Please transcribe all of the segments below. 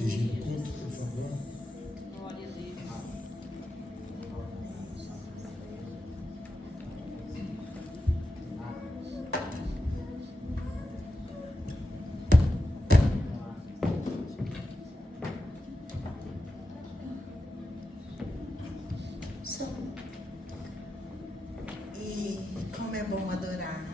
dirigindo o culto, por favor. Glória a Deus. E como é bom adorar.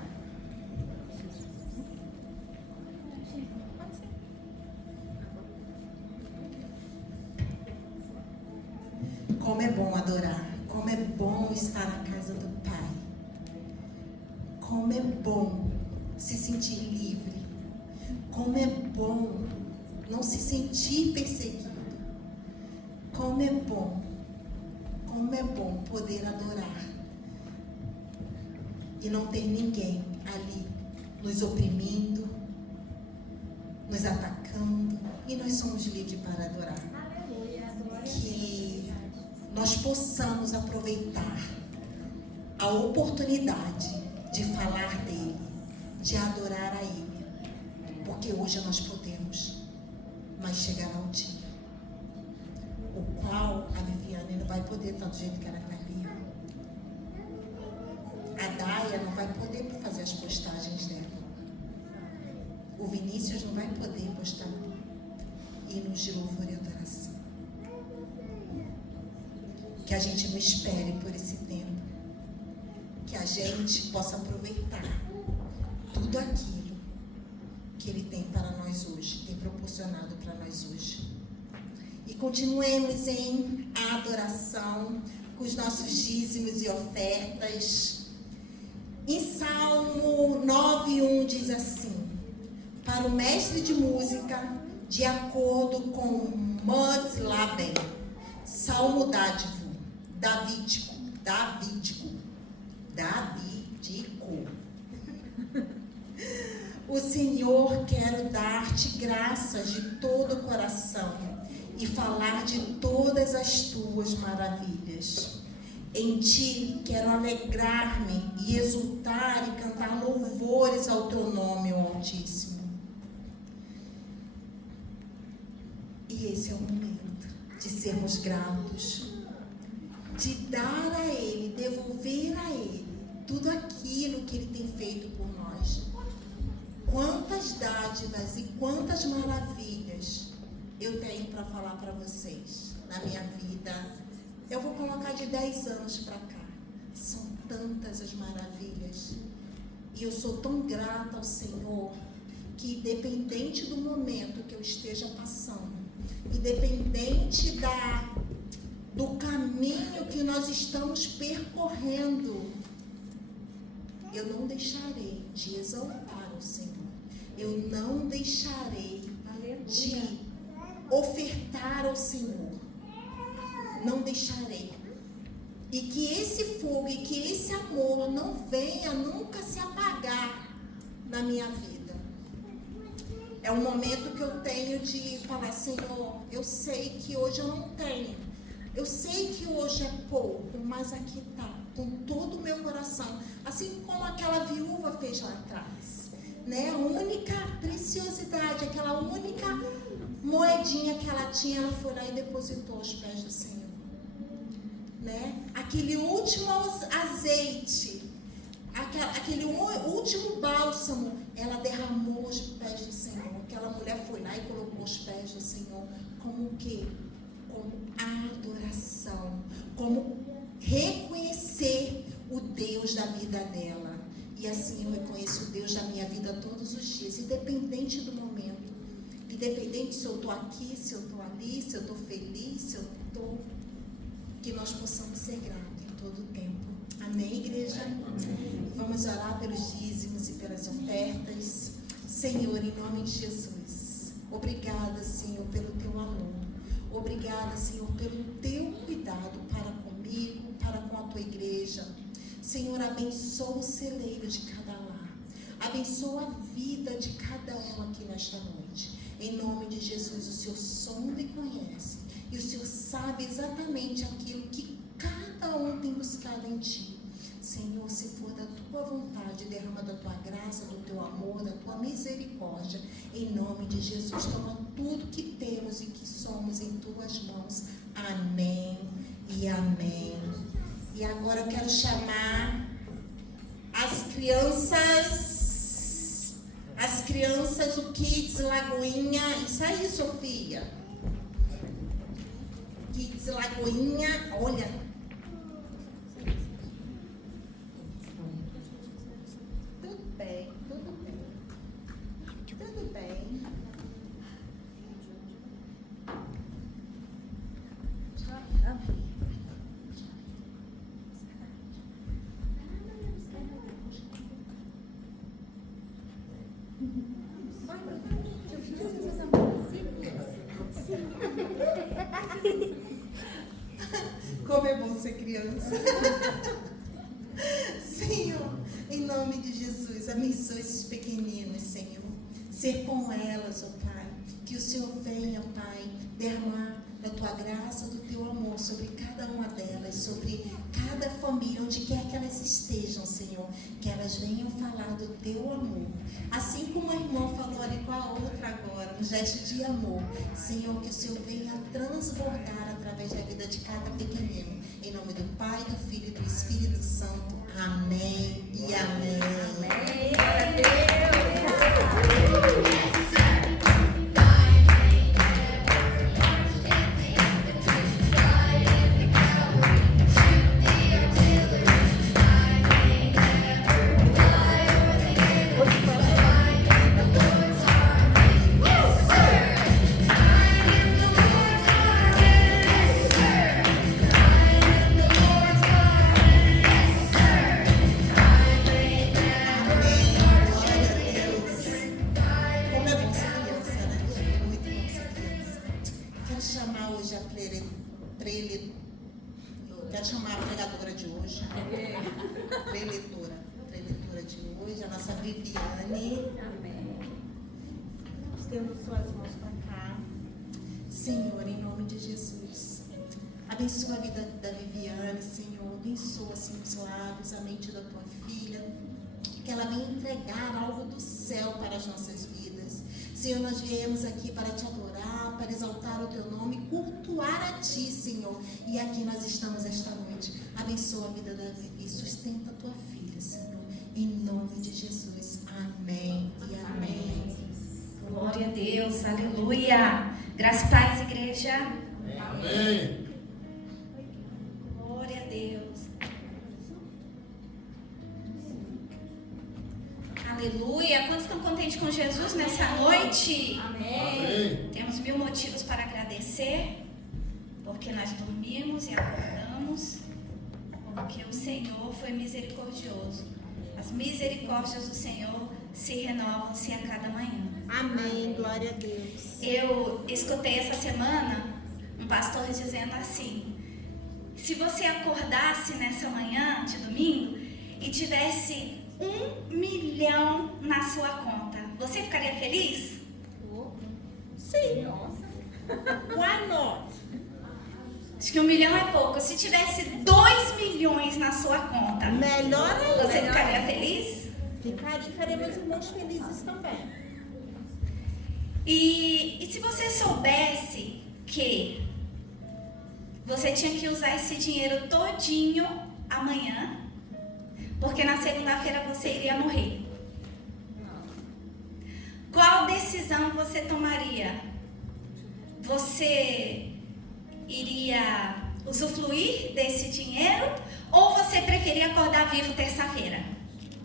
Como é bom adorar. Como é bom estar na casa do Pai. Como é bom se sentir livre. Como é bom não se sentir perseguido. Como é bom poder adorar e não ter ninguém ali nos oprimindo, nos atacando, e nós somos livres para adorar. Que nós possamos aproveitar a oportunidade de falar dele, de adorar a ele, porque hoje nós podemos, mas chegará um dia o qual a Viviane não vai poder estar do jeito que ela está ali. A Daia não vai poder fazer as postagens dela. O Vinícius não vai poder postar hinos de louvor e adoração. Que a gente não espere por esse tempo. Que a gente possa aproveitar tudo aquilo que ele tem para nós hoje, tem proporcionado para nós hoje. E continuemos em adoração com os nossos dízimos e ofertas. Em Salmo 9:1 diz assim: para o mestre de música, de acordo com Mud Laben, Salmo Davídico. O Senhor, quero dar-te graças de todo o coração e falar de todas as tuas maravilhas. Em ti quero alegrar-me e exultar e cantar louvores ao teu nome, ó Altíssimo. E esse é o momento de sermos gratos, de dar a Ele, devolver a Ele tudo aquilo que Ele tem feito por nós. Quantas dádivas e quantas maravilhas eu tenho para falar para vocês na minha vida. Eu vou colocar de 10 anos para cá. São tantas as maravilhas. E eu sou tão grata ao Senhor que, independente do momento que eu esteja passando, independente do caminho que nós estamos percorrendo, eu não deixarei de exaltar o Senhor. Eu não deixarei de ofertar ao Senhor. Não deixarei. E que esse fogo e que esse amor não venha nunca se apagar na minha vida. É um momento que eu tenho de falar: Senhor, eu sei que hoje eu não tenho. Eu sei que hoje é pouco, mas aqui está, com todo o meu coração. Assim como aquela viúva fez lá atrás. Né? A única preciosidade, aquela única moedinha que ela tinha, ela foi lá e depositou aos pés do Senhor. Né? Aquele último azeite, aquele último bálsamo, ela derramou aos pés do Senhor. Aquela mulher foi lá e colocou aos pés do Senhor. Como o quê? Como adoração, como reconhecer o Deus da vida dela. E assim eu reconheço o Deus da minha vida todos os dias, independente do momento. Independente se eu estou aqui, se eu estou ali, se eu estou feliz, se eu estou... Que nós possamos ser gratos em todo o tempo. Amém, igreja? Vamos orar pelos dízimos e pelas ofertas. Senhor, em nome de Jesus, obrigada, Senhor, pelo teu amor. Obrigada, Senhor, pelo teu cuidado para comigo, para com a tua igreja. Senhor, abençoa o celeiro de cada lar. Abençoa a vida de cada um aqui nesta noite. Em nome de Jesus, o Senhor sonda e conhece. E o Senhor sabe exatamente aquilo que cada um tem buscado em ti. Senhor, se for da tua vontade, derrama da tua graça, do teu amor, da tua misericórdia. Em nome de Jesus, toma tudo que temos e que somos em tuas mãos. Amém e amém. E agora eu quero chamar as crianças, o Kids Lagoinha. Isso aí, Sofia. Kids Lagoinha, olha. Tudo bem. Como é bom ser criança. Senhor, em nome de Jesus, abençoe esses pequeninos, Senhor. Ser com elas, ó Pai. Que o Senhor venha, Pai, derramar da tua graça, do teu amor sobre cada uma delas, sobre cada família, onde quer que elas estejam, Senhor. Que elas venham falar do teu amor. Assim como a irmã falou ali com a outra agora, um gesto de amor. Senhor, que o Senhor venha transbordar através da vida de cada pequenino. Em nome do Pai, do Filho e do Espírito Santo. Amém e amém. Amém. Quero chamar a pregadora de hoje, preletora de hoje, a nossa Viviane. Amém. Estendo suas mãos para cá. Senhor, em nome de Jesus, abençoa a vida da Viviane, Senhor. Abençoa, assim, os lábios, a mente da tua filha. Que ela venha entregar algo do céu para as nossas vidas. Senhor, nós viemos aqui para te adorar, para exaltar o teu nome, cultuar a ti, Senhor. E aqui nós estamos esta noite. Abençoa a vida da Vivi, sustenta a tua filha, Senhor. Em nome de Jesus. Amém e amém. Glória a Deus, aleluia. Graça e paz, igreja. Amém. Glória a Deus. Aleluia. Quantos estão contentes com Jesus nessa noite? Amém. Temos 1000 motivos para agradecer, porque nós dormimos e acordamos, porque o Senhor foi misericordioso. As misericórdias do Senhor se renovam-se a cada manhã. Amém, glória a Deus. Eu escutei essa semana um pastor dizendo assim: se você acordasse nessa manhã de domingo e tivesse 1 milhão na sua conta, você ficaria feliz? Sim. Why not? Acho que 1 milhão é pouco. Se tivesse 2 milhões na sua conta, Melhor ainda. você ficaria feliz? Ficaria meus irmãos felizes também. E se você soubesse que você tinha que usar esse dinheiro todinho amanhã, porque na segunda-feira você iria morrer, qual decisão você tomaria? Você iria usufruir desse dinheiro ou você preferia acordar vivo terça-feira?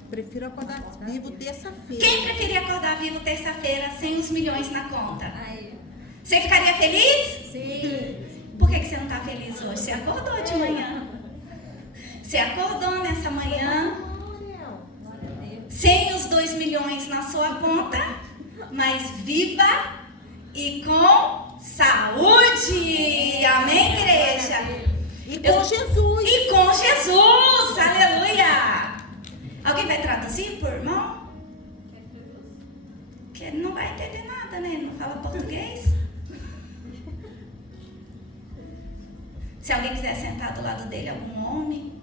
Prefiro acordar vivo terça-feira. Quem preferia acordar vivo terça-feira sem os milhões na conta? Você ficaria feliz? Sim. Por que você não está feliz hoje? Você acordou de manhã. Você acordou nessa manhã sem os 2 milhões na sua conta, mas viva e com saúde. Amém, igreja? E com Jesus. E com Jesus. Aleluia. Alguém vai traduzir por irmão? Porque ele não vai entender nada, né? Ele não fala português. Se alguém quiser sentar do lado dele, algum homem.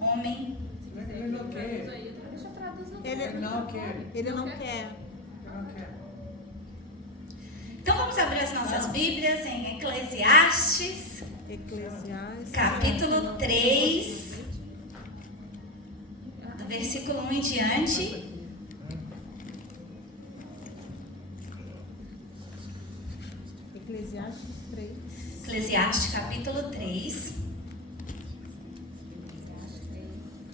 Homem. Ele não quer. Ele não quer. Ele não quer. Vamos abrir as nossas Bíblias em Eclesiastes, capítulo 3, do versículo 1 em diante. Eclesiastes capítulo 3.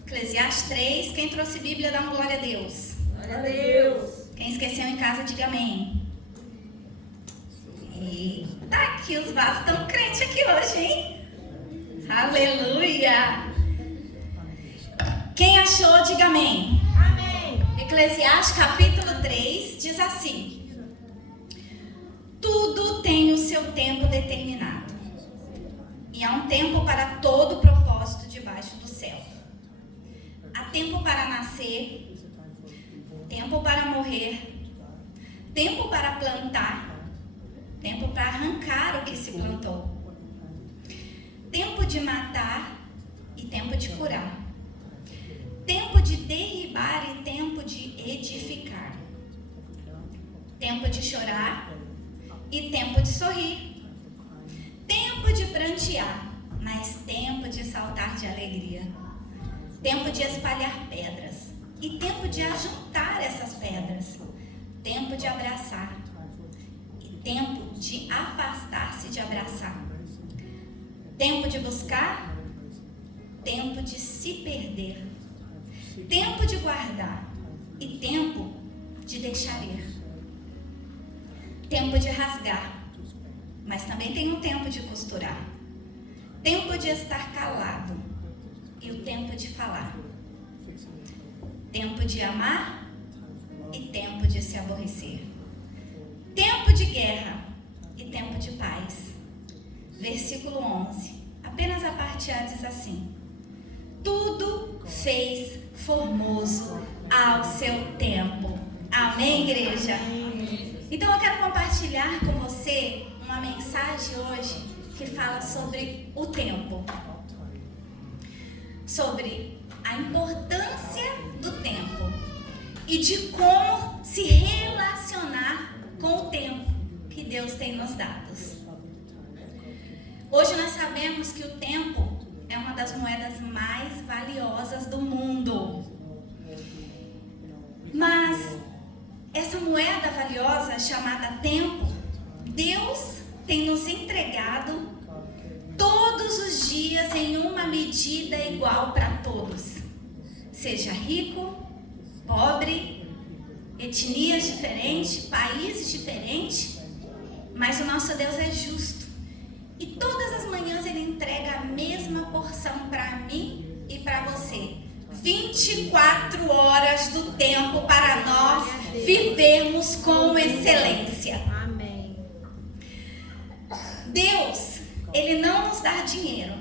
Eclesiastes 3. Quem trouxe Bíblia, dá uma glória a Deus. Glória a Deus. Quem esqueceu em casa, diga amém. Eita, aqui os vasos estão crentes aqui hoje, hein? Aleluia. Quem achou, diga amém. Amém. Eclesiastes capítulo 3 diz assim: tudo tem o seu tempo determinado, e há um tempo para todo propósito debaixo do céu. Há tempo para nascer, tempo para morrer, tempo para plantar, tempo para arrancar o que se plantou, tempo de matar e tempo de curar, tempo de derribar e tempo de edificar, tempo de chorar e tempo de sorrir, tempo de prantear, mas tempo de saltar de alegria, tempo de espalhar pedras e tempo de ajuntar essas pedras, tempo de abraçar e tempo de afastar-se de abraçar, tempo de buscar, tempo de se perder, tempo de guardar e tempo de deixar ir, tempo de rasgar, mas também tem um tempo de costurar, tempo de estar calado e o tempo de falar, tempo de amar e tempo de se aborrecer, tempo de guerra e tempo de paz. Versículo 11, apenas a parte A diz assim: tudo fez formoso ao seu tempo. Amém, igreja? Então eu quero compartilhar com você uma mensagem hoje que fala sobre o tempo, sobre a importância do tempo e de como se relacionar com o tempo que Deus tem nos dado. Hoje nós sabemos que o tempo é uma das moedas mais valiosas do mundo. Mas essa moeda valiosa chamada tempo, Deus tem nos entregado todos os dias em uma medida igual para todos. Seja rico, pobre, etnias diferentes, países diferentes, mas o nosso Deus é justo. E todas as manhãs Ele entrega a mesma porção para mim e para você. 24 horas do tempo para nós vivermos com excelência. Amém. Deus, Ele não nos dá dinheiro,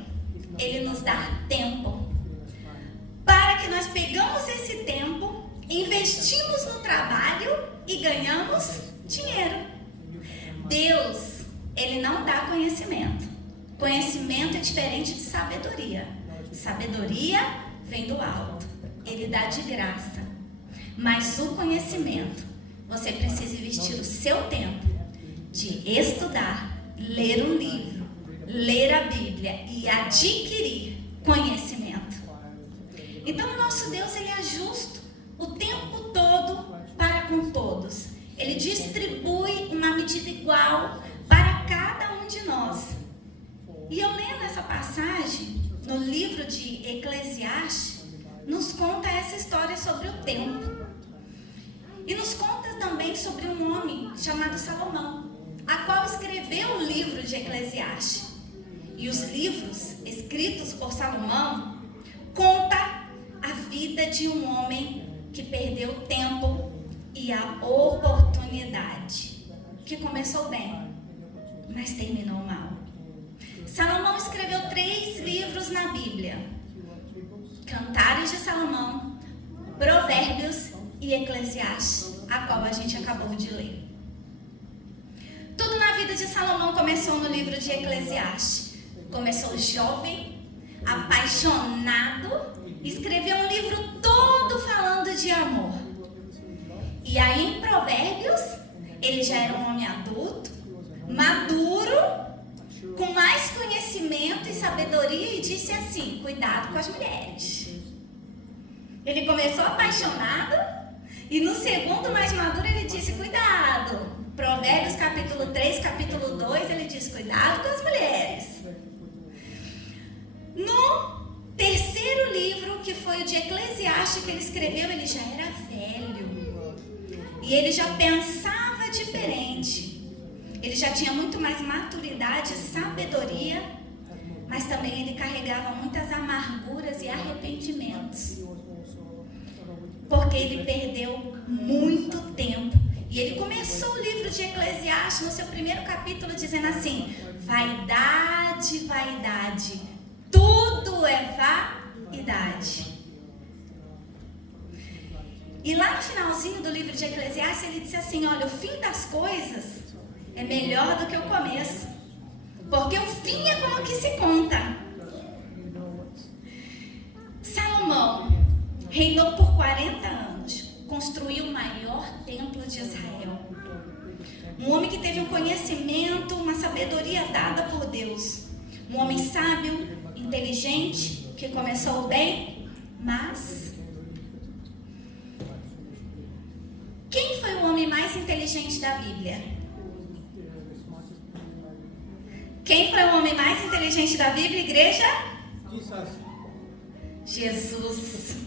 Ele nos dá tempo. Para que nós pegamos esse tempo, investimos no trabalho e ganhamos dinheiro. Deus, Ele não dá conhecimento. Conhecimento é diferente de sabedoria. Sabedoria vem do alto. Ele dá de graça. Mas o conhecimento, você precisa investir o seu tempo de estudar, ler um livro, ler a Bíblia e adquirir conhecimento. Então o nosso Deus, Ele é justo o tempo todo para com todos. Ele distribui uma medida igual para cada um de nós. E eu lendo essa passagem no livro de Eclesiastes, nos conta essa história sobre o tempo. E nos conta também sobre um homem chamado Salomão, a qual escreveu o livro de Eclesiastes. E os livros escritos por Salomão conta a vida de um homem que perdeu o tempo e a oportunidade, que começou bem, mas terminou mal. Salomão escreveu 3 livros na Bíblia: Cantares de Salomão, Provérbios e Eclesiastes, a qual a gente acabou de ler. Tudo na vida de Salomão começou no livro de Eclesiastes. Começou jovem, apaixonado, escreveu um livro todo falando de amor. E aí em Provérbios, ele já era um homem adulto, maduro, com mais conhecimento e sabedoria, e disse assim: cuidado com as mulheres. Ele começou apaixonado, e no segundo mais maduro ele disse: cuidado. Provérbios capítulo 3, capítulo 2, ele diz: cuidado com as mulheres. No terceiro livro, que foi o de Eclesiastes que ele escreveu, ele já era velho. E ele já pensava diferente. Ele já tinha muito mais maturidade e sabedoria, mas também ele carregava muitas amarguras e arrependimentos. Porque ele perdeu muito tempo. E ele começou o livro de Eclesiastes no seu primeiro capítulo dizendo assim: vaidade, vaidade, tudo é vaidade. E lá no finalzinho do livro de Eclesiastes ele disse assim: olha, o fim das coisas é melhor do que o começo, porque o fim é como que se conta. Salomão reinou por 40 anos, construiu o maior templo de Israel. Um homem que teve um conhecimento, uma sabedoria dada por Deus. Um homem sábio, inteligente, que começou bem, mas quem foi o homem mais inteligente da Bíblia? Quem foi o homem mais inteligente da Bíblia, igreja? Jesus.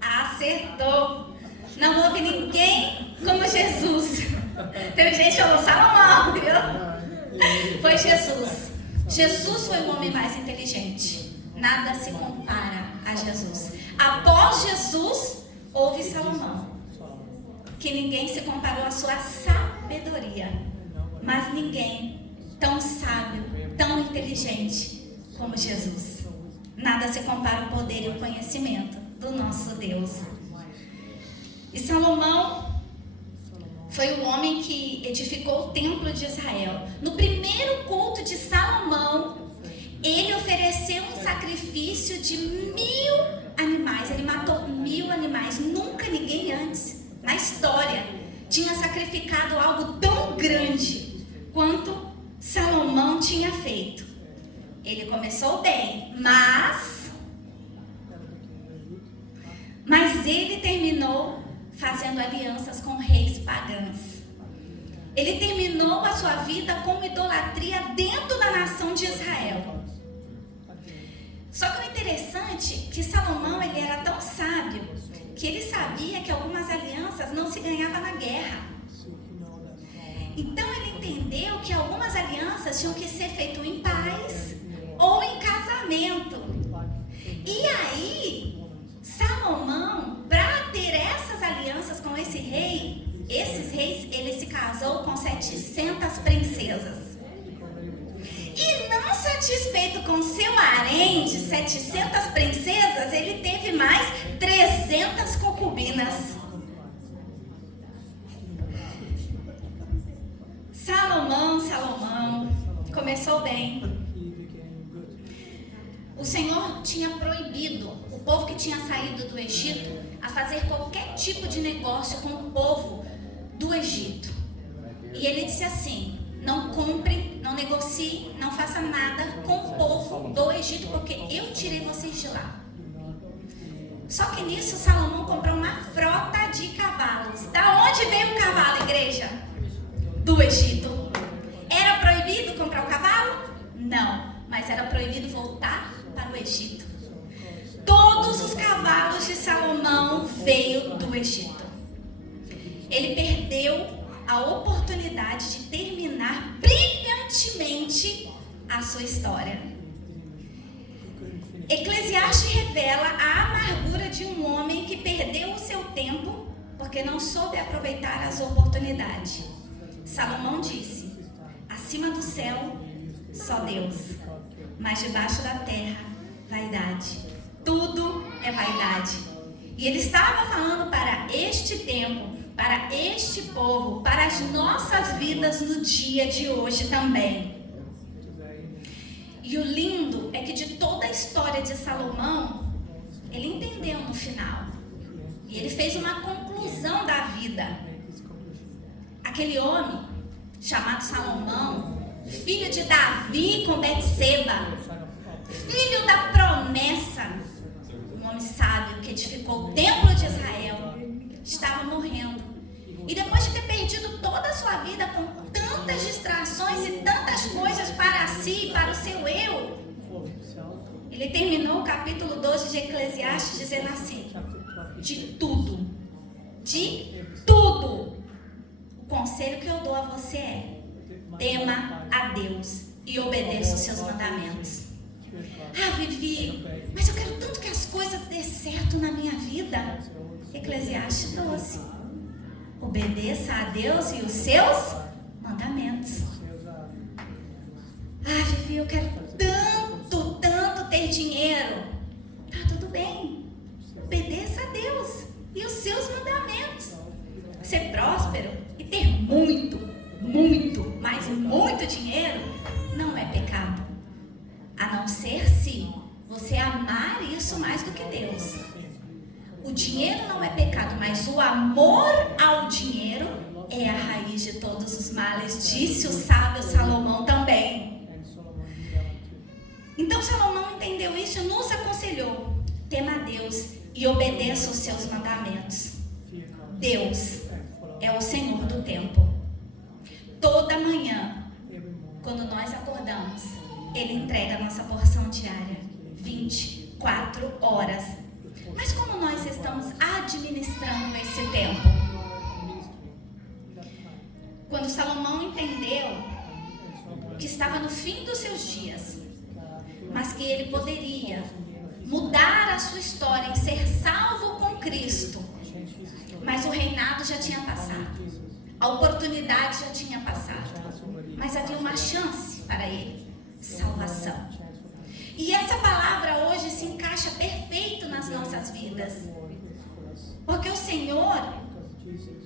Acertou. Não houve ninguém como Jesus. Teve gente que falou Salomão, viu? Foi Jesus. Jesus foi o homem mais inteligente. Nada se compara a Jesus. Após Jesus, houve Salomão, que ninguém se comparou à sua sabedoria. Mas ninguém tão sábio, tão inteligente como Jesus. Nada se compara ao poder e ao conhecimento do nosso Deus. E Salomão foi o homem que edificou o templo de Israel. No primeiro culto de Salomão, ele ofereceu um sacrifício de 1000 animais. Ele matou 1000 animais. Nunca ninguém antes, na história, tinha sacrificado algo tão grande quanto Salomão tinha feito. Ele começou bem, mas ele terminou fazendo alianças com reis pagãos. Ele terminou a sua vida com idolatria dentro da nação de Israel. Só que o interessante é que Salomão, ele era tão sábio que ele sabia que algumas alianças não se ganhavam na guerra. Então ele entendeu que algumas alianças tinham que ser feitas em paz ou em casamento. E aí, Salomão, para ter essas alianças com esses reis, ele se casou com 700 princesas. E não satisfeito com seu harém de 700 princesas, ele teve mais 300 concubinas. Salomão, começou bem. O Senhor tinha proibido o povo que tinha saído do Egito a fazer qualquer tipo de negócio com o povo do Egito. E ele disse assim: não compre, não negocie, não faça nada com o povo do Egito, porque eu tirei vocês de lá. Só que nisso Salomão comprou uma frota de cavalos. Da onde veio o cavalo, igreja? Do Egito. Era proibido comprar o cavalo? Não, mas era proibido voltar para o Egito. Todos os cavalos de Salomão veio do Egito. Ele perdeu a oportunidade de terminar brilhantemente a sua história. Eclesiastes revela a amargura de um homem que perdeu o seu tempo porque não soube aproveitar as oportunidades. Salomão disse: acima do céu, só Deus, mas debaixo da terra, vaidade. Tudo é vaidade. E ele estava falando para este tempo, para este povo, para as nossas vidas no dia de hoje também. E o lindo é que de toda a história de Salomão, ele entendeu no final. E ele fez uma conclusão da vida. Aquele homem chamado Salomão, filho de Davi com Betseba, filho da promessa, um homem sábio que edificou o templo de Israel, estava morrendo. E depois de ter perdido toda a sua vida com tantas distrações e tantas coisas para si e para o seu eu, ele terminou o capítulo 12 de Eclesiastes dizendo assim: de tudo, o conselho que eu dou a você é: tema a Deus e obedeça os seus mandamentos. Ah, Vivi, mas eu quero tanto que as coisas dê certo na minha vida. Eclesiastes 12. Obedeça a Deus e os seus mandamentos. Ah, Vivi, eu quero tanto ter dinheiro. Tá tudo bem. Obedeça a Deus e os seus mandamentos. Ser próspero e ter muito, mas muito dinheiro não é pecado. A não ser se você amar isso mais do que Deus. O dinheiro não é pecado, mas o amor ao dinheiro é a raiz de todos os males, disse o sábio Salomão também. Então Salomão entendeu isso e nos aconselhou: tema a Deus e obedeça os seus mandamentos. Deus é o Senhor do tempo. Toda manhã, quando nós acordamos, Ele entrega a nossa porção diária, 24 horas. Mas como nós estamos administrando esse tempo? Quando Salomão entendeu que estava no fim dos seus dias, mas que ele poderia mudar a sua história e ser salvo com Cristo, mas o reinado já tinha passado, a oportunidade já tinha passado, mas havia uma chance para ele: salvação. E essa palavra hoje se encaixa perfeito nas nossas vidas, porque o Senhor,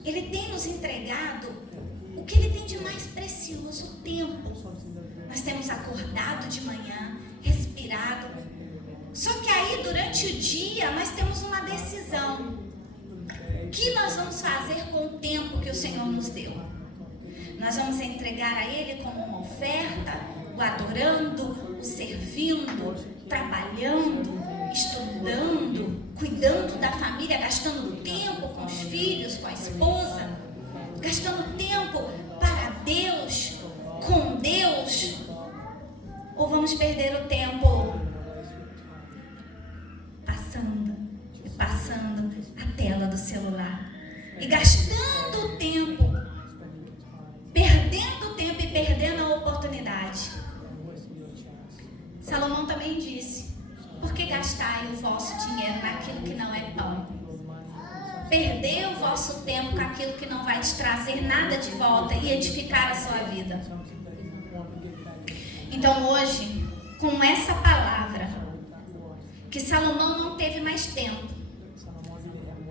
Ele tem nos entregado o que Ele tem de mais precioso: o tempo. Nós temos acordado de manhã, respirado. Só que aí durante o dia nós temos uma decisão: o que nós vamos fazer com o tempo que o Senhor nos deu? Nós vamos entregar a Ele como uma oferta, o adorando, o servindo, trabalhando, estudando, cuidando da família, gastando tempo com os filhos, com a esposa, gastando tempo para Deus, com Deus? Ou vamos perder o tempo passando a tela do celular e gastando o tempo, perdendo o tempo e perdendo a oportunidade? Salomão também disse: por que gastai o vosso dinheiro naquilo que não é pão? Perder o vosso tempo com aquilo que não vai te trazer nada de volta e edificar a sua vida. Então hoje, com essa palavra, que Salomão não teve mais tempo,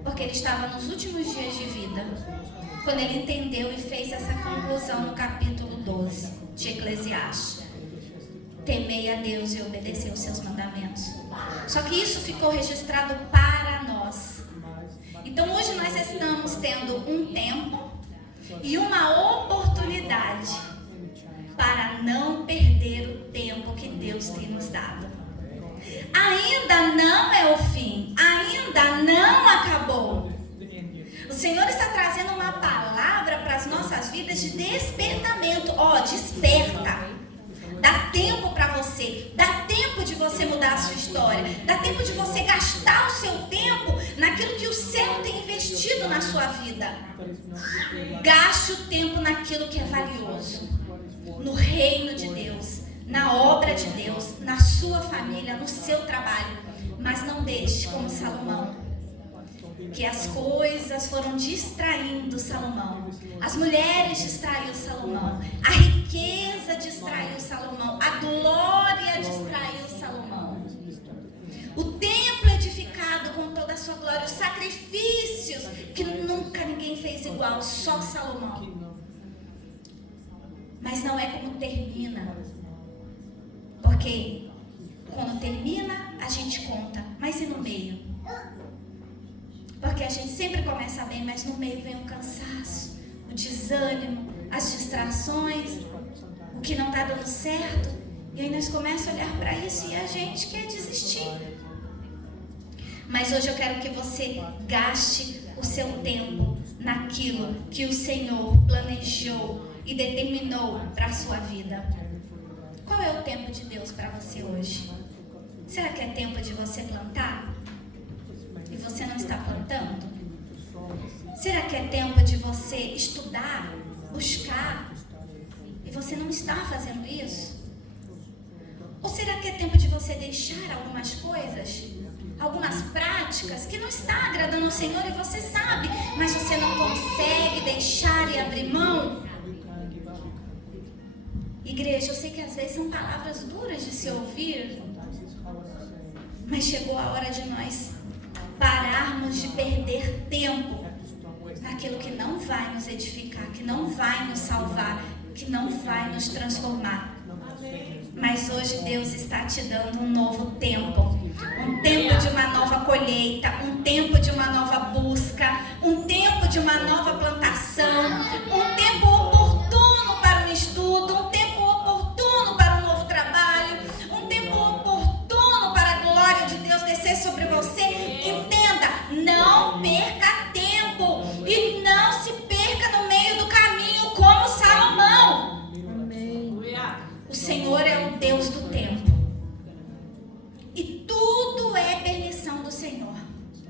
porque ele estava nos últimos dias de vida, quando ele entendeu e fez essa conclusão no capítulo 12 de Eclesiastes: temei a Deus e obedecei os seus mandamentos. Só que isso ficou registrado para nós. Então hoje nós estamos tendo um tempo e uma oportunidade para não perder o tempo que Deus tem nos dado. Ainda não é o fim, ainda não acabou. O Senhor está trazendo uma palavra para as nossas vidas de despertamento. Desperta. Dá tempo para você, dá tempo de você mudar a sua história, dá tempo de você gastar o seu tempo naquilo que o céu tem investido na sua vida. Gaste o tempo naquilo que é valioso, no reino de Deus, na obra de Deus, na sua família, no seu trabalho. Mas não deixe como Salomão, que as coisas foram distraindo Salomão. As mulheres distraiu Salomão, a riqueza distraiu Salomão, a glória distraiu Salomão. O templo edificado com toda a sua glória, os sacrifícios que nunca ninguém fez igual, só Salomão. Mas não é como termina, porque quando termina a gente conta, mas e no meio? Porque a gente sempre começa bem, mas no meio vem o cansaço, o desânimo, as distrações. o que não está dando certo, e aí nós começamos a olhar para isso e a gente quer desistir. Mas hoje eu quero que você gaste o seu tempo naquilo que o Senhor planejou e determinou para a sua vida. Qual é o tempo de Deus para você hoje? Será que é tempo de você plantar? E você não está plantando? Será que é tempo de você estudar, buscar, e você não está fazendo isso? Ou será que é tempo de você deixar algumas coisas, algumas práticas que não está agradando ao Senhor e você sabe, mas você não consegue deixar e abrir mão? Igreja, eu sei que às vezes são palavras duras de se ouvir, mas chegou a hora de nós pararmos de perder tempo naquilo que não vai nos edificar, que não vai nos salvar, que não vai nos transformar. Mas hoje Deus está te dando um novo tempo. Um tempo de uma nova colheita, um tempo de uma nova busca, um tempo de uma nova plantação, um tempo oportuno para um estudo, um tempo oportuno para um novo trabalho, um tempo oportuno para a glória de Deus descer sobre você. Entenda, não perca tempo e não se perca no meio do caminho como Salomão. O Senhor é o Deus do tempo. E tudo é permissão do Senhor.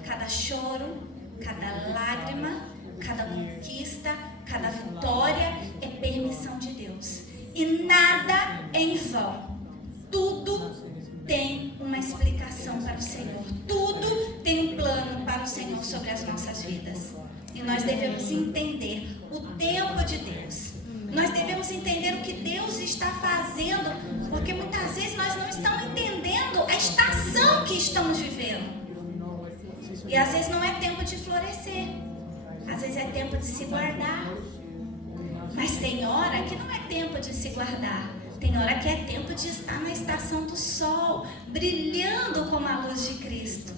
Cada choro, cada lágrima, cada conquista, cada vitória é permissão de Deus. E nada é em vão. Tudo tem uma explicação para o Senhor. Tudo tem um plano para o Senhor sobre as nossas vidas. E nós devemos entender o tempo de Deus. Nós devemos entender o que Deus está fazendo, porque muitas vezes nós não estamos entendendo a estação que estamos vivendo. E às vezes não é tempo de florescer, às vezes é tempo de se guardar. Mas tem hora que não é tempo de se guardar, tem hora que é tempo de estar na estação do sol, brilhando como a luz de Cristo.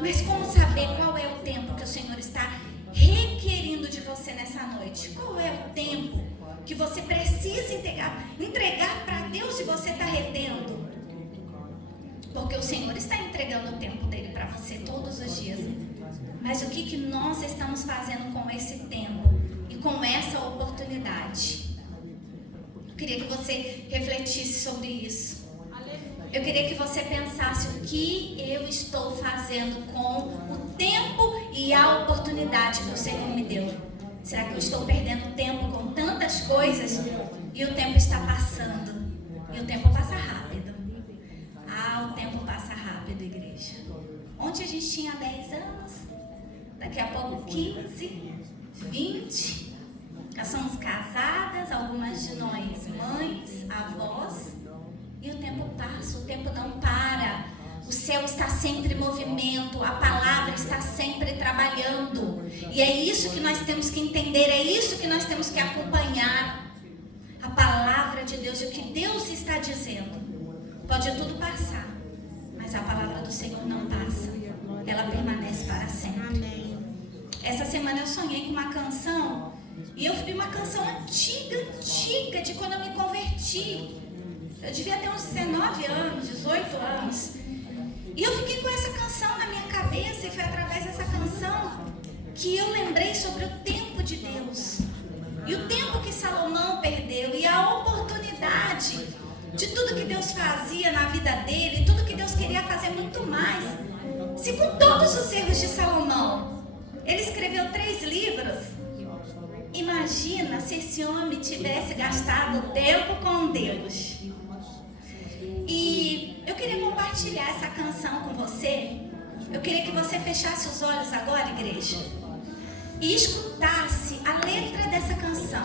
Mas como saber qual é o tempo que o Senhor está requerindo de você nessa noite? Qual é o tempo que você precisa entregar para Deus e você está retendo? Porque o Senhor está entregando o tempo dele para você todos os dias. Mas o que nós estamos fazendo com esse tempo e com essa oportunidade? Eu queria que você refletisse sobre isso. Eu queria que você pensasse o que eu estou fazendo com o tempo e a oportunidade que o Senhor me deu. Será que eu estou perdendo tempo com tantas coisas e o tempo está passando? E o tempo passa rápido. O tempo passa rápido, igreja. Ontem a gente tinha 10 anos, daqui a pouco 15, 20. Nós somos casadas, algumas de nós mães, avós. E o tempo passa, o tempo não para. O céu está sempre em movimento, a palavra está sempre trabalhando. E é isso que nós temos que entender, é isso que nós temos que acompanhar. A palavra de Deus e o que Deus está dizendo. Pode tudo passar, mas a palavra do Senhor não passa. Ela permanece para sempre. Essa semana eu sonhei com uma canção, e eu vi uma canção antiga, de quando eu me converti. Eu devia ter uns 19 anos, 18 anos. E eu fiquei com essa canção na minha cabeça, e foi através dessa canção que eu lembrei sobre o tempo de Deus. E o tempo que Salomão perdeu, e a oportunidade de tudo que Deus fazia na vida dele, tudo que Deus queria fazer muito mais. Se com todos os erros de Salomão, ele escreveu 3 livros, imagina se esse homem tivesse gastado tempo com Deus. E eu queria compartilhar essa canção com você. Eu queria que você fechasse os olhos agora, igreja, e escutasse a letra dessa canção.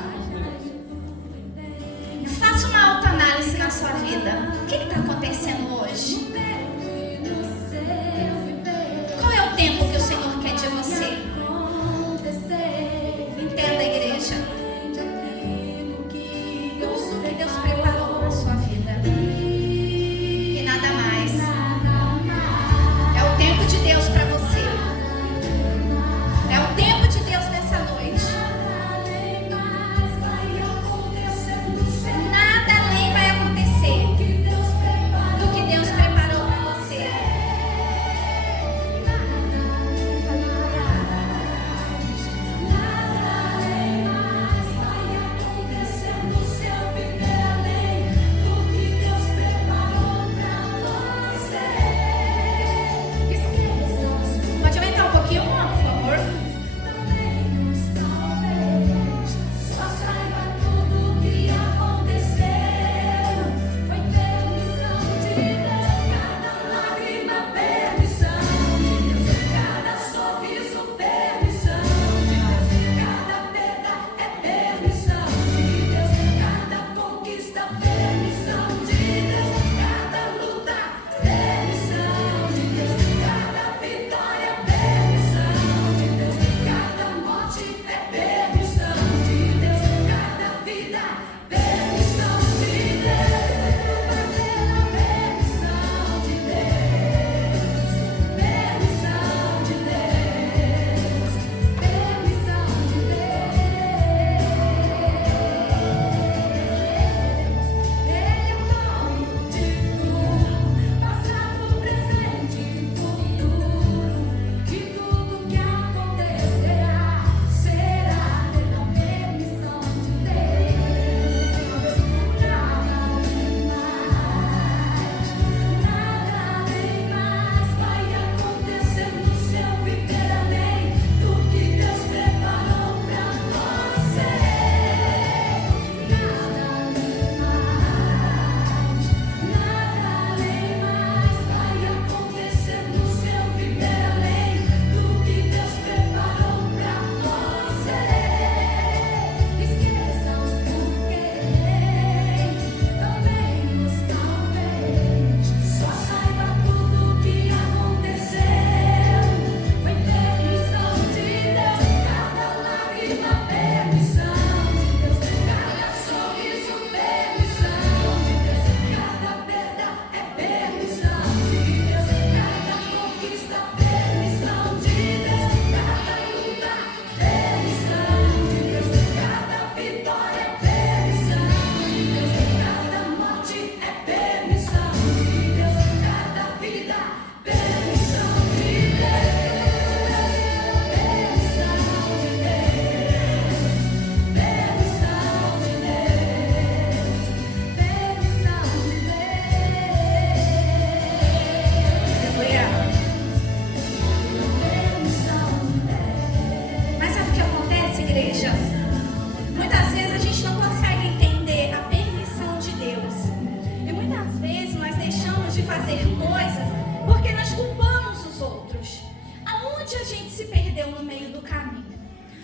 Faça uma autoanálise na sua vida. O que está acontecendo hoje? Qual é o tempo que o Senhor quer de você? Entenda, igreja. Tudo que Deus preparou na sua vida. E nada mais. É o tempo de Deus para você. É o tempo de Deus nessa noite. Nada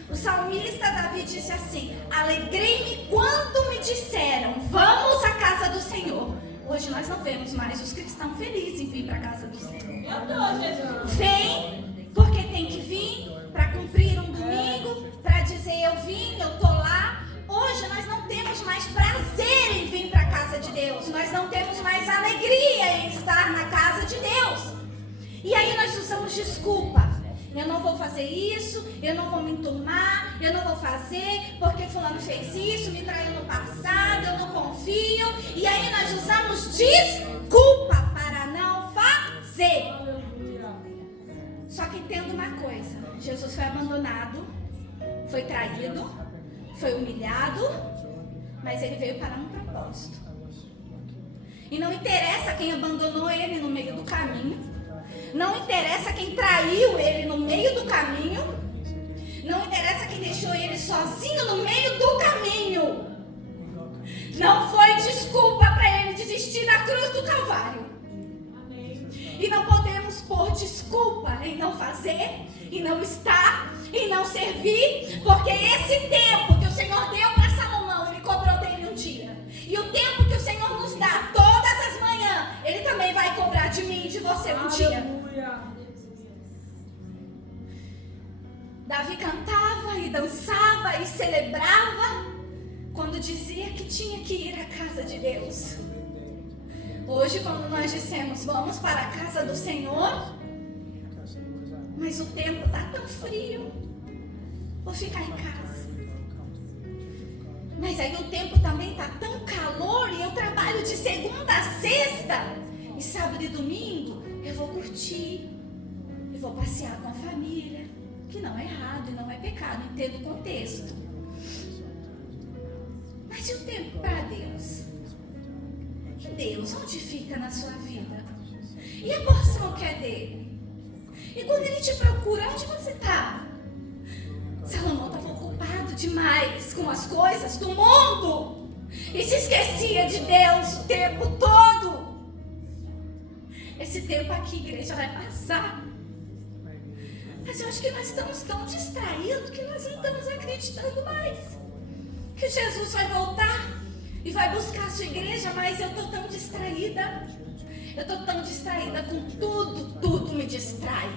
O salmista Davi disse assim: alegrei-me quando me disseram, vamos à casa do Senhor. Hoje nós não vemos mais os cristãos felizes em vir para a casa do Senhor. Eu tô, Jesus. Vem, porque tem que vir para cumprir um domingo, para dizer eu vim, eu tô lá. Hoje nós não temos mais prazer em vir para a casa de Deus. Nós não temos mais alegria em estar na casa de Deus. E aí nós usamos desculpa. Eu não vou fazer isso, eu não vou me enturmar, eu não vou fazer porque fulano fez isso, me traiu no passado, eu não confio. E aí nós usamos desculpa para não fazer. Só que entenda uma coisa: Jesus foi abandonado, foi traído, foi humilhado, mas ele veio para um propósito. E não interessa quem abandonou ele no meio do caminho. Não interessa quem traiu ele no meio do caminho. Não interessa quem deixou ele sozinho no meio do caminho. Não foi desculpa para ele desistir da cruz do Calvário. E não podemos pôr desculpa em não fazer, em não estar, em não servir, porque esse tempo que o Senhor deu para Salomão, ele cobrou dele um dia. E o tempo que o Senhor nos dá todas as manhãs, ele também vai cobrar de mim e de você um dia. Davi cantava e dançava e celebrava quando dizia que tinha que ir à casa de Deus. Hoje, quando nós dissemos vamos para a casa do Senhor, mas o tempo está tão frio, vou ficar em casa. Mas aí o tempo também está tão calor e eu trabalho de segunda a sexta, e sábado e domingo eu vou curtir, eu vou passear com a família, que não é errado e não é pecado, entendo o contexto. Mas e o tempo para Deus? E Deus, onde fica na sua vida? E a porção que é dele? E quando ele te procura, onde você está? Salomão estava ocupado demais com as coisas do mundo e se esquecia de Deus o tempo todo. Esse tempo aqui, igreja, vai passar. Mas eu acho que nós estamos tão distraídos que nós não estamos acreditando mais que Jesus vai voltar e vai buscar a sua igreja. Mas eu estou tão distraída. Eu estou tão distraída com tudo. Tudo me distrai.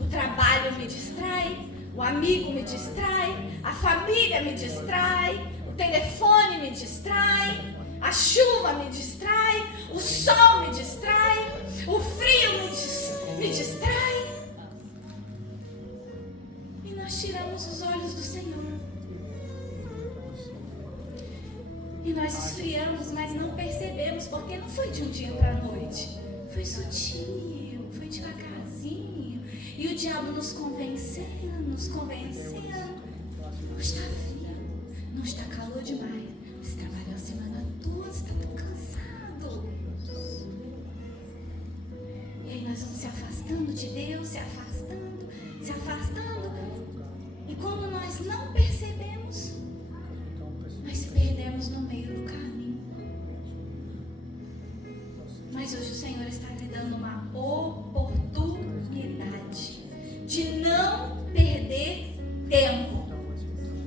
O trabalho me distrai. O amigo me distrai. A família me distrai. O telefone me distrai. A chuva me distrai. O sol me distrai. O frio me distrai. E nós tiramos os olhos do Senhor. E nós esfriamos, mas não percebemos, porque não foi de um dia para a noite. Foi sutil, foi devagarzinho. E o diabo nos convencendo. Não está frio, não está calor demais. Você trabalhou a semana toda, você está tão cansado. E aí nós vamos se afastando de Deus, se afastando. E quando nós não percebemos, nós se perdemos no meio do caminho. Mas hoje o Senhor está lhe dando uma oportunidade de não perder tempo.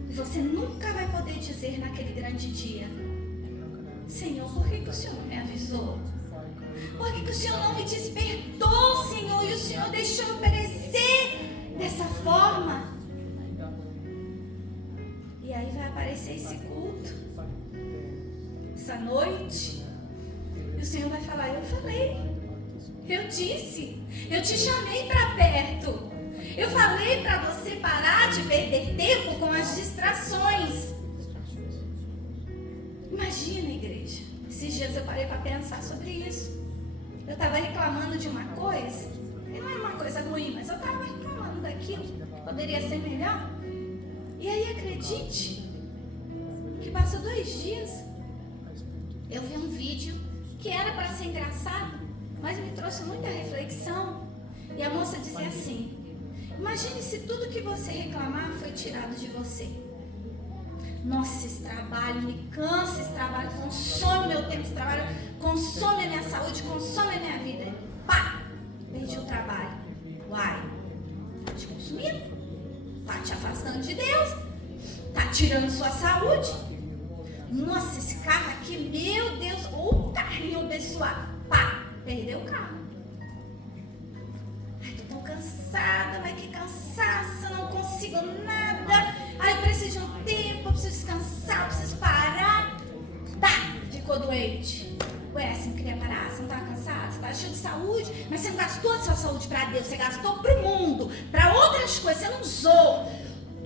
E você nunca vai poder dizer naquele grande dia: Senhor, por que o Senhor não me avisou? Por que o Senhor não me despertou, Senhor? E o Senhor deixou eu perecer dessa forma? E aí vai aparecer esse culto, essa noite, e o Senhor vai falar: eu falei, eu disse, eu te chamei para perto, eu falei para você parar de perder tempo com as distrações. Imagina, igreja, esses dias eu parei para pensar sobre isso. Eu estava reclamando de uma coisa, e não era uma coisa ruim, mas eu estava reclamando daquilo que poderia ser melhor. E aí acredite que passou 2 dias, eu vi um vídeo que era para ser engraçado, mas me trouxe muita reflexão. E a moça dizia assim: imagine se tudo que você reclamar foi tirado de você. Nossa, esse trabalho me cansa, esse trabalho consome meu tempo, esse trabalho consome a minha saúde, consome a minha vida. Pá! Perdi o trabalho. Uai, tá te consumindo? Tá te afastando de Deus, tá tirando sua saúde. Nossa, esse carro aqui, meu Deus, o carrinho abençoado. Pá, perdeu o carro. Ai, tô tão cansada, mas que cansaço, não consigo nada. Ai, eu preciso de um tempo, eu preciso descansar, eu preciso parar. Tá, ficou doente. Ué, você não queria parar? Você não estava cansado? Você estava cheio de saúde? Mas você não gastou a sua saúde para Deus, você gastou para o mundo, para outras coisas, você não usou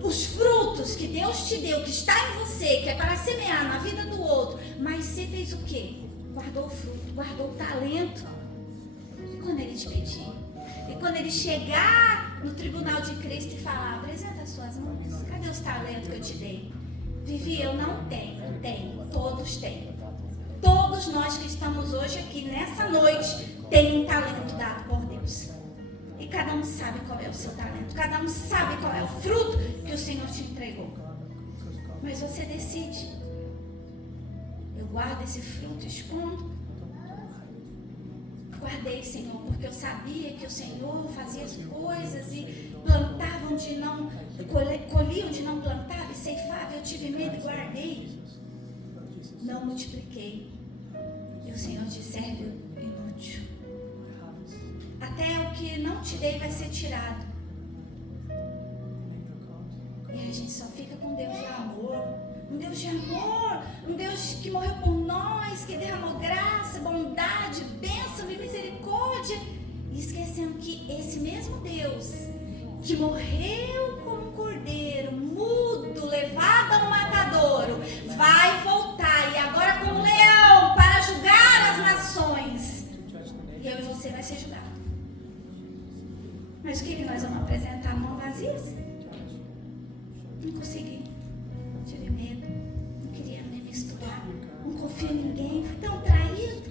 os frutos que Deus te deu, que está em você, que é para semear na vida do outro. Mas você fez o quê? Guardou o fruto, guardou o talento. E quando ele te pedir? E quando ele chegar no tribunal de Cristo e falar, apresenta as suas mãos, cadê os talentos que eu te dei? Vivi, eu não tenho, todos têm. Todos nós que estamos hoje aqui, nessa noite, tem um talento dado por Deus. E cada um sabe qual é o seu talento. Cada um sabe qual é o fruto que o Senhor te entregou. Mas você decide. Eu guardo esse fruto, escondo. Guardei, Senhor, porque eu sabia que o Senhor fazia as coisas e plantava onde não, colhia onde não plantava e ceifava. Eu tive medo e guardei. Não multipliquei. E o Senhor disse, serve inútil. Até o que não te dei vai ser tirado. E a gente só fica com Deus de amor. Um Deus de amor. Um Deus que morreu por nós, que derramou graça, bondade, bênção e misericórdia. E esquecendo que esse mesmo Deus que morreu como um cordeiro, mudo, levado ao matadouro, vai voltar e agora como leão para julgar as nações. E eu e você vai ser julgado. Mas o que nós vamos apresentar? Mão vazias? Não consegui. Tive medo. Não queria me misturar. Não confio em ninguém. Fui tão traído.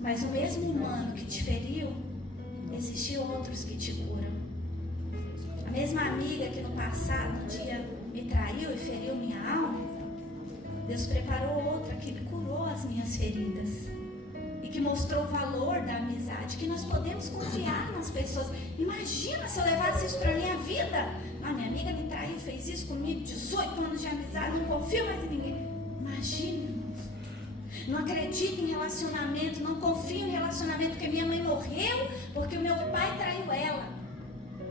Mas o mesmo humano que te feriu, existem outros que te curam. A mesma amiga que no passado um dia me traiu e feriu minha alma, Deus preparou outra que me curou as minhas feridas. E que mostrou o valor da amizade, que nós podemos confiar nas pessoas. Imagina se eu levasse isso para a minha vida. Ah, minha amiga me traiu, fez isso comigo, 18 anos de amizade, não confio mais em ninguém. Imagina, irmãos. Não acredito em relacionamento, não confio em relacionamento, porque minha mãe morreu, porque o meu pai traiu ela.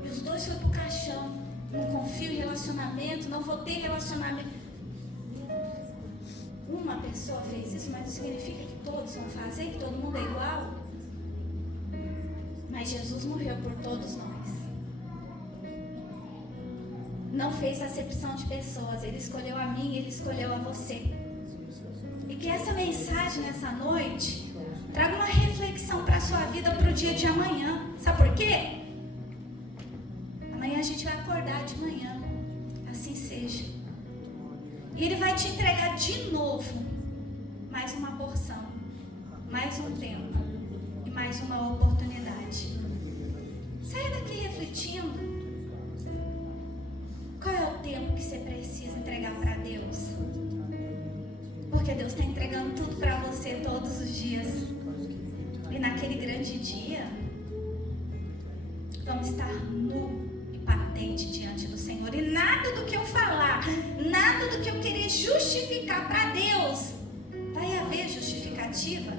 E os dois foram pro caixão. Não confio em relacionamento, não vou ter relacionamento. Uma pessoa fez isso, mas não significa que todos vão fazer, que todo mundo é igual. Mas Jesus morreu por todos nós. Não fez acepção de pessoas. Ele escolheu a mim, Ele escolheu a você. E que essa mensagem nessa noite traga uma reflexão para a sua vida para o dia de amanhã. Sabe por quê? Amanhã a gente vai acordar de manhã. Assim seja. E Ele vai te entregar de novo mais uma porção, mais um tempo e mais uma oportunidade. Saia daqui refletindo. Qual é o tempo que você precisa entregar para Deus? Porque Deus está entregando tudo para você todos os dias. E naquele grande dia, vamos estar nu e patente diante do Senhor. E nada do que eu falar, nada do que eu querer justificar para Deus, vai haver justificativa.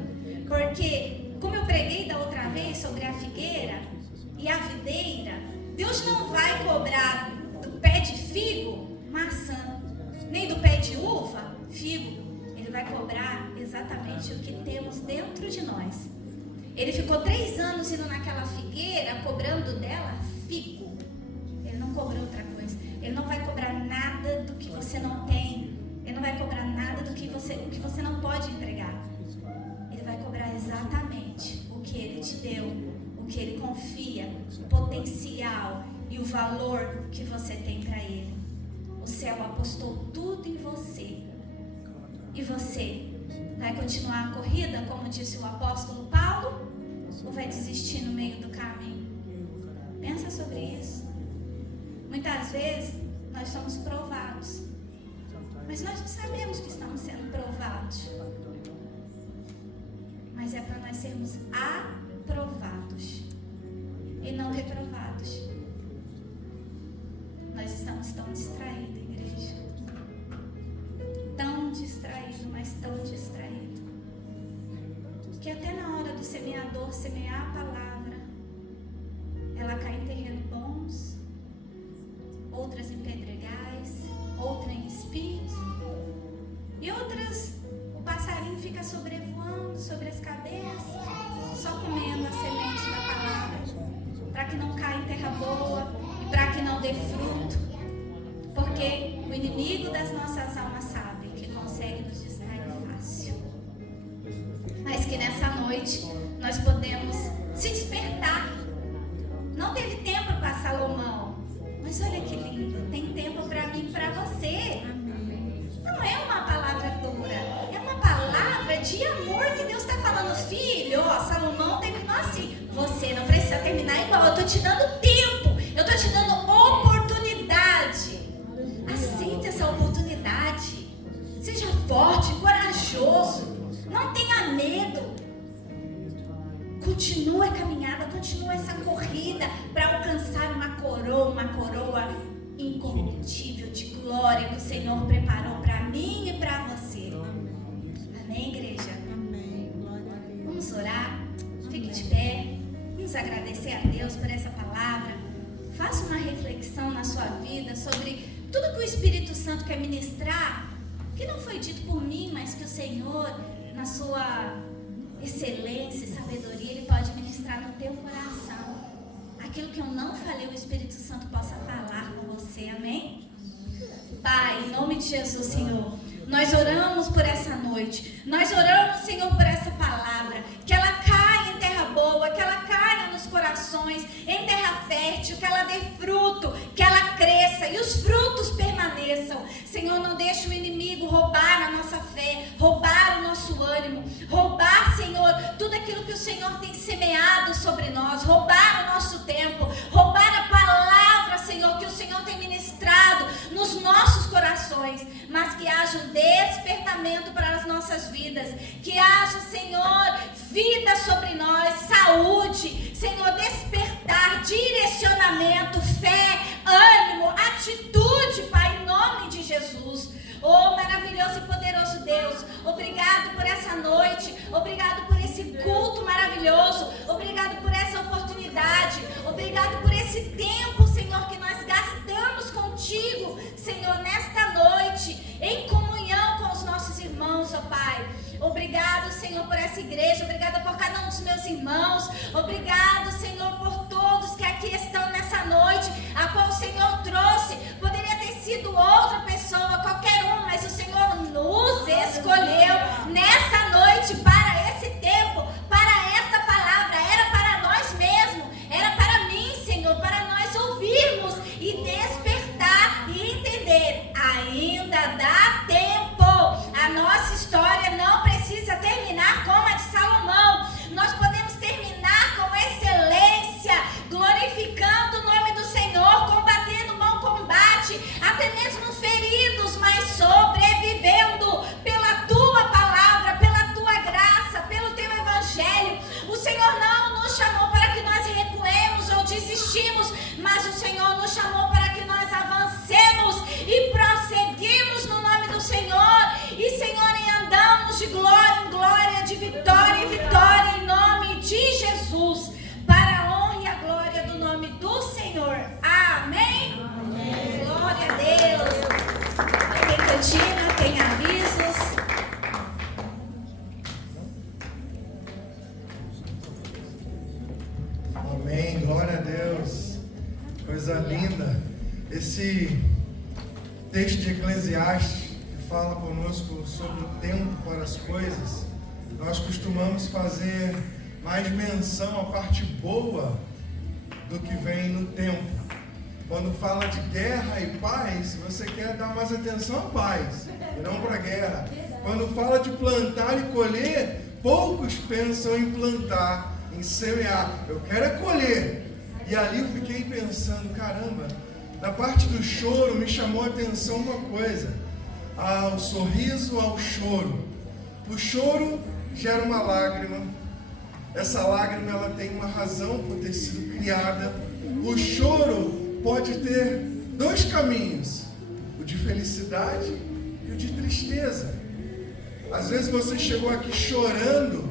Porque, como eu preguei da outra vez sobre a figueira e a videira, Deus não vai cobrar do pé de figo maçã, nem do pé de uva figo. Ele vai cobrar exatamente o que temos dentro de nós. Ele ficou 3 anos indo naquela figueira, cobrando dela figo. Ele não cobrou outra coisa. Ele não vai cobrar nada do que você não tem. Ele não vai cobrar nada do que você não pode entregar. Ele vai cobrar exatamente o que Ele te deu, o que Ele confia, o potencial e o valor que você tem para Ele. O céu apostou tudo em você. E você vai continuar a corrida, como disse o apóstolo Paulo, ou vai desistir no meio do caminho? Pensa sobre isso. Muitas vezes nós somos provados, mas nós não sabemos que estamos sendo provados. Mas é para nós sermos aprovados e não reprovados. Nós estamos tão distraídos, igreja. Tão distraídos, mas tão distraídos. Que até na hora do semeador semear a palavra, ela cai em terreno bons, outras em pedregais, outra em espinhos, e outras o passarinho fica sobrevoando sobre as cabeças, só comendo a semente da palavra, para que não caia em terra boa e para que não dê fruto, porque o inimigo das nossas almas sabe que consegue nos distrair fácil, mas que nessa noite nós podemos se despertar. Não teve tempo para Salomão, mas olha que lindo, tem tempo para mim e para você. Não é uma palavra dura, é uma palavra de amor que Deus está falando. Filho, ó, Salomão terminou assim, você não precisa terminar igual, eu estou te dando tempo, eu estou te dando oportunidade. Aceite essa oportunidade, seja forte, corajoso, não tenha medo. Continua a caminhada, continua essa corrida para alcançar uma coroa incorruptível de glória que o Senhor preparou para mim e para você. Amém, igreja? Amém. Glória a Deus. Vamos orar, fique de pé, vamos agradecer a Deus por essa palavra. Faça uma reflexão na sua vida sobre tudo que o Espírito Santo quer ministrar, que não foi dito por mim, mas que o Senhor, na sua excelência e sabedoria, Ele pode ministrar no teu coração. Aquilo que eu não falei, o Espírito Santo possa falar com você, amém? Pai, em nome de Jesus, Senhor, nós oramos por essa noite, nós oramos, Senhor, por essa palavra, que ela caia em terra boa, que ela caia nos corações, em terra fértil, que ela dê fruto, que ela cresça e os frutos permaneçam. Senhor, não deixe o inimigo roubar a nossa fé, roubar o nosso ânimo, roubar, Senhor, tudo aquilo que o Senhor tem semeado sobre nós, roubar o nosso tempo, roubar a palavra, Senhor, que o Senhor tem ministrado nos nossos corações, mas que haja um despertamento para as nossas vidas, que haja, Senhor, vida sobre nós, saúde, Senhor, despertar, direcionamento, fé, ânimo, atitude, Pai, em nome de Jesus. Oh, maravilhoso e poderoso Deus, obrigado por essa noite, obrigado por esse culto maravilhoso, obrigado por essa oportunidade, obrigado por esse tempo, Senhor, que nós gastamos contigo, Senhor, nesta noite, em comunhão com os nossos irmãos, ó Pai. Obrigado, Senhor, por essa igreja, obrigada por cada um dos meus irmãos, obrigado, Senhor, por todos que aqui estão nessa noite, a qual o Senhor trouxe. Poderia ter sido outra pessoa, qualquer um, mas o Senhor nos escolheu nessa noite para esse tempo, para essa palavra. Era para nós mesmos, era para mim, Senhor, para nós ouvirmos e despertar e entender. Ainda dá tempo. A nossa história não precisa terminar como a de Salomão. Nós podemos terminar com excelência, glorificando o nome do Senhor, combatendo o mau combate, até mesmo feridos, mas sobrevivendo pela tua palavra, pela tua graça, pelo teu evangelho. O Senhor não nos chamou para que nós recuemos ou desistimos, mas o Senhor nos chamou para que nós avancemos e prosseguimos no nome do Senhor. E, Senhor, e andamos de glória em glória, de vitória em vitória, em nome de Jesus, para a honra e a glória do nome do Senhor. Amém? Amém. Glória a Deus. Tem cantina, tem avisos. Amém, glória a Deus. Coisa linda. Esse texto de Eclesiastes que fala conosco sobre o tempo para as coisas, nós costumamos fazer mais menção à parte boa do que vem no tempo. Quando fala de guerra e paz, você quer dar mais atenção à paz e não para a guerra. Quando fala de plantar e colher, poucos pensam em plantar, em semear. Eu quero é colher. E ali eu fiquei pensando, caramba, na parte do choro me chamou a atenção uma coisa: ao sorriso, ao choro. O choro gera uma lágrima. Essa lágrima, ela tem uma razão por ter sido criada. O choro pode ter dois caminhos, o de felicidade e o de tristeza. Às vezes você chegou aqui chorando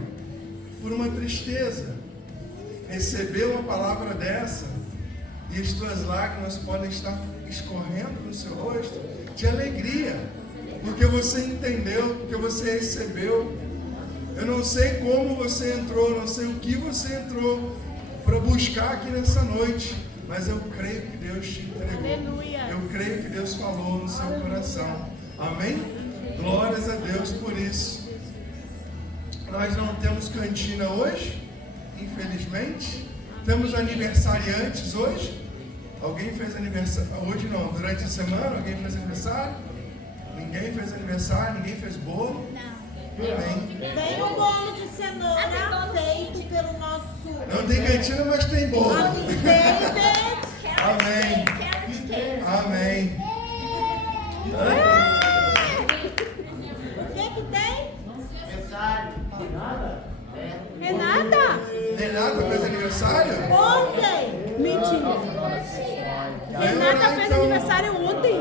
por uma tristeza, recebeu uma palavra dessa e as tuas lágrimas podem estar escorrendo no seu rosto de alegria, porque você entendeu, porque você recebeu. Eu não sei como você entrou, não sei o que você entrou para buscar aqui nessa noite, mas eu creio que Deus te entregou. Aleluia. Eu creio que Deus falou no seu coração. Amém? Glórias a Deus por isso. Nós não temos cantina hoje, infelizmente. Temos aniversariantes hoje. Alguém fez aniversário? Hoje não, durante a semana alguém fez aniversário? Ninguém fez aniversário, ninguém fez bolo? Não. Amém. Tem um bolo de cenoura feito pelo nosso Não tem cantina, mas tem bolo. amigo David. Amém. Amém. O que tem? Renata? Renata fez aniversário? Ontem. Mentira. Vai Renata orar, fez então. aniversário ontem.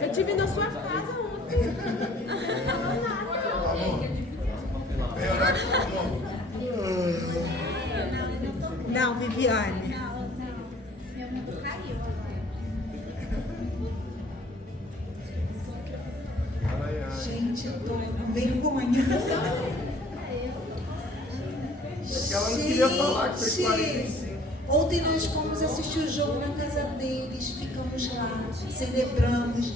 Eu estive na sua casa ontem. Amor. Vem orar com amor. Não, Viviane. Meu mundo caiu agora. Gente, eu tô com vergonha. Ela não queria falar que fez 45. Ontem nós fomos assistir o jogo na casa deles, ficamos lá, celebramos.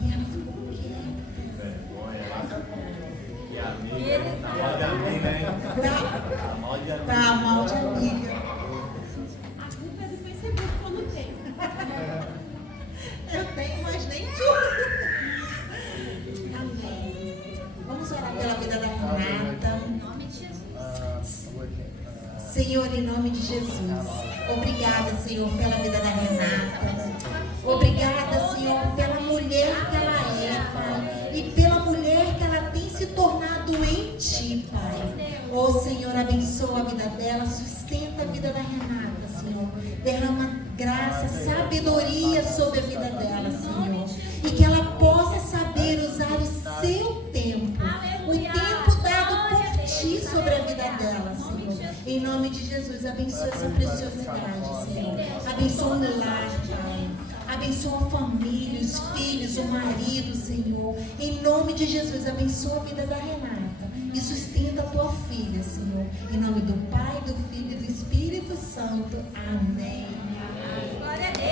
E ela ficou quieta. Tá mal de amiga. A culpa é do Facebook quando tem. Eu tenho, mas nem tudo. Amém. Vamos orar pela vida da Renata. Em nome de Jesus. Senhor, em nome de Jesus, obrigada, Senhor, pela vida da Renata. Obrigada, Senhor, pela mulher que ela é, Pai. E pela mulher que ela tem se tornado em Ti, Pai. Oh, Senhor, abençoa a vida dela, sustenta a vida da Renata, Senhor. Derrama graça, sabedoria sobre a vida dela, Senhor. E que ela possa saber usar o seu tempo. O tempo dado por Ti sobre a vida dela, Senhor. Em nome de Jesus, abençoa essa preciosidade, Senhor. Abençoa o lar, Pai. Abençoa a família, os filhos, o marido, Senhor. Em nome de Jesus, abençoa a vida da Renata. E sustenta a tua filha, Senhor. Em nome do Pai, do Filho e do Espírito Santo. Amém. Glória a Deus.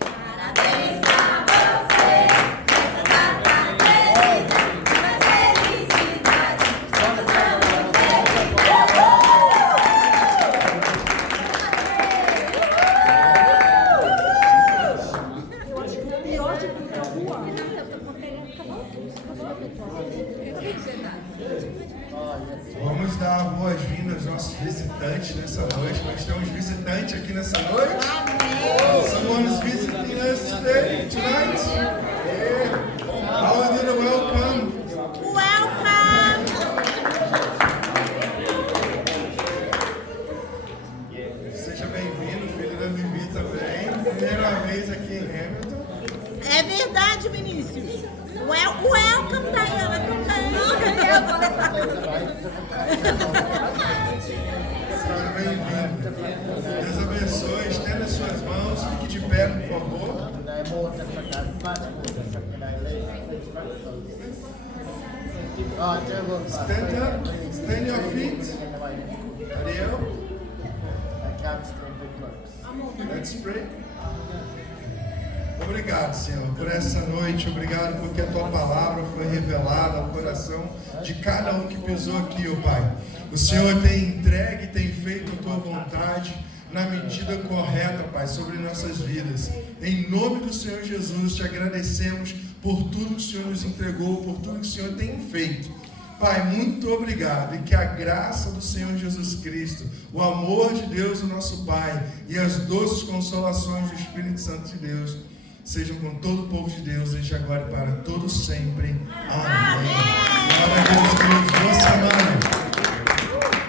Parabéns a você. Essa data querida. Muitas felicidades. Todos vamos Eu acho que o pior de tudo é o rua. Vamos dar boas-vindas aos nossos visitantes nessa noite. Nós temos visitante aqui nessa noite. Someone's visiting us today, tonight. Yeah. How are you? Welcome. Welcome. Seja bem-vindo, filho da Vivi também. Primeira vez aqui em Hamilton. É verdade, Vinícius. Welcome, Dayana, também. Seja bem-vindo. Deus abençoe. Estenda suas mãos. Fique de pé, por favor. Stand up. Stand your feet. Ariel. Let's pray. Obrigado, Senhor, por essa noite. Obrigado porque a Tua palavra foi revelada ao coração de cada um que pisou aqui, ó Pai. O Senhor tem entregue, tem feito a Tua vontade na medida correta, Pai, sobre nossas vidas. Em nome do Senhor Jesus, te agradecemos por tudo que o Senhor nos entregou, por tudo que o Senhor tem feito. Pai, muito obrigado, e que a graça do Senhor Jesus Cristo, o amor de Deus, o nosso Pai, e as doces consolações do Espírito Santo de Deus sejam com todo o povo de Deus, desde agora e para todos sempre. Amém. Glória a Deus, queridos. Boa semana.